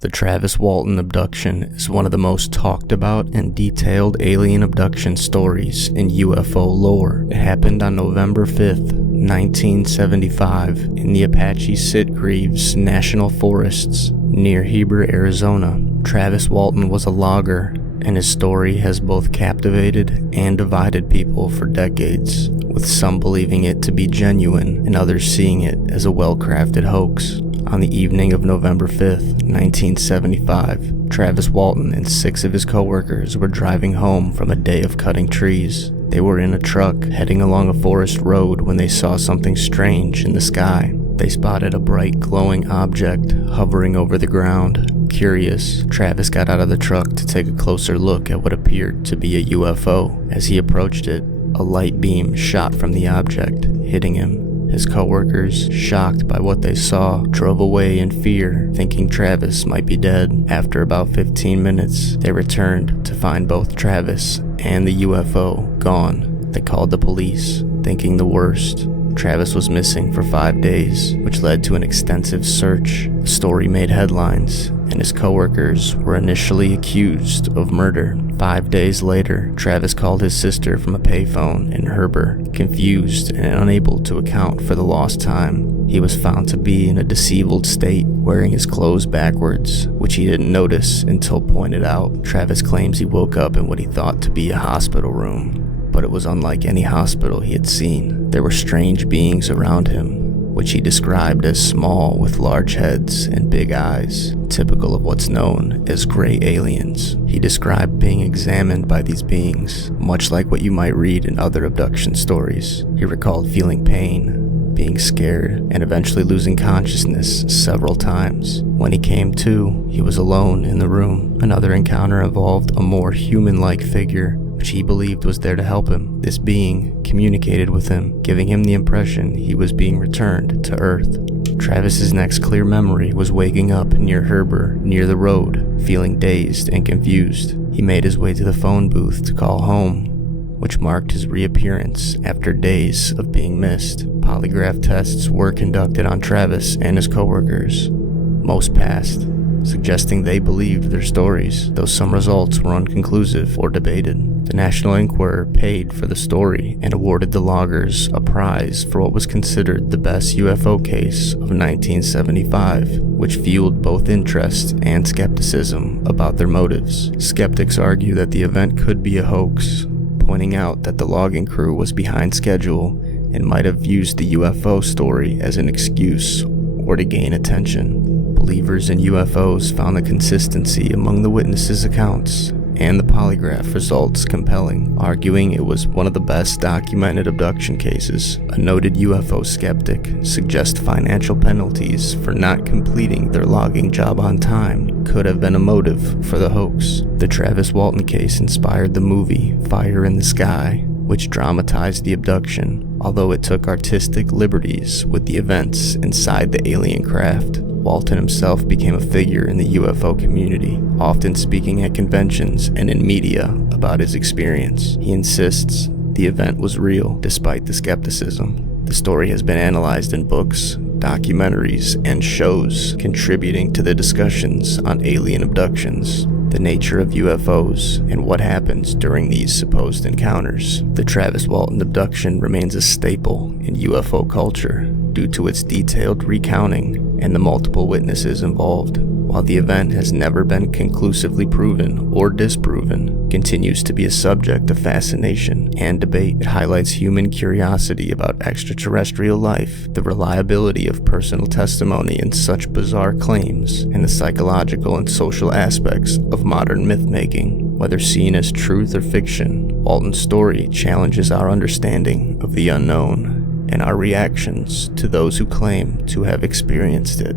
The Travis Walton abduction is one of the most talked about and detailed alien abduction stories in UFO lore. It happened on November 5th, 1975 in the Apache-Sitgreaves National Forests near Heber, Arizona. Travis Walton was a logger, and his story has both captivated and divided people for decades, with some believing it to be genuine and others seeing it as a well-crafted hoax. On the evening of November 5th, 1975, Travis Walton and 6 of his coworkers were driving home from a day of cutting trees. They were in a truck heading along a forest road when they saw something strange in the sky. They spotted a bright glowing object hovering over the ground. Curious, Travis got out of the truck to take a closer look at what appeared to be a UFO. As he approached it, a light beam shot from the object, hitting him. His coworkers, shocked by what they saw, drove away in fear, thinking Travis might be dead. After about 15 minutes, they returned to find both Travis and the UFO gone. They called the police, thinking the worst. Travis was missing for 5 days, which led to an extensive search. The story made headlines, and his coworkers were initially accused of murder. 5 days later, Travis called his sister from a payphone in Heber, confused and unable to account for the lost time. He was found to be in a disheveled state, wearing his clothes backwards, which he didn't notice until pointed out. Travis claims he woke up in what he thought to be a hospital room, but it was unlike any hospital he had seen. There were strange beings around him, which he described as small with large heads and big eyes, typical of what's known as gray aliens. He described being examined by these beings, much like what you might read in other abduction stories. He recalled feeling pain, being scared, and eventually losing consciousness several times. When he came to, he was alone in the room. Another encounter involved a more human-like figure, which he believed was there to help him. This being communicated with him, giving him the impression he was being returned to Earth. Travis's next clear memory was waking up near Heber, near the road, feeling dazed and confused. He made his way to the phone booth to call home, which marked his reappearance after days of being missed. Polygraph tests were conducted on Travis and his coworkers. Most passed, suggesting they believed their stories, though some results were inconclusive or debated. The National Enquirer paid for the story and awarded the loggers a prize for what was considered the best UFO case of 1975, which fueled both interest and skepticism about their motives. Skeptics argue that the event could be a hoax, pointing out that the logging crew was behind schedule and might have used the UFO story as an excuse or to gain attention. Believers in UFOs found the consistency among the witnesses' accounts and the polygraph results compelling, arguing it was one of the best documented abduction cases. A noted UFO skeptic suggests financial penalties for not completing their logging job on time could have been a motive for the hoax. The Travis Walton case inspired the movie Fire in the Sky, which dramatized the abduction, although it took artistic liberties with the events inside the alien craft. Walton himself became a figure in the UFO community, often speaking at conventions and in media about his experience. He insists the event was real, despite the skepticism. The story has been analyzed in books, documentaries, and shows, contributing to the discussions on alien abductions, the nature of UFOs, and what happens during these supposed encounters. The Travis Walton abduction remains a staple in UFO culture due to its detailed recounting and the multiple witnesses involved. While the event has never been conclusively proven or disproven, continues to be a subject of fascination and debate. It highlights human curiosity about extraterrestrial life, the reliability of personal testimony in such bizarre claims, and the psychological and social aspects of modern myth-making. Whether seen as truth or fiction, Walton's story challenges our understanding of the unknown and our reactions to those who claim to have experienced it.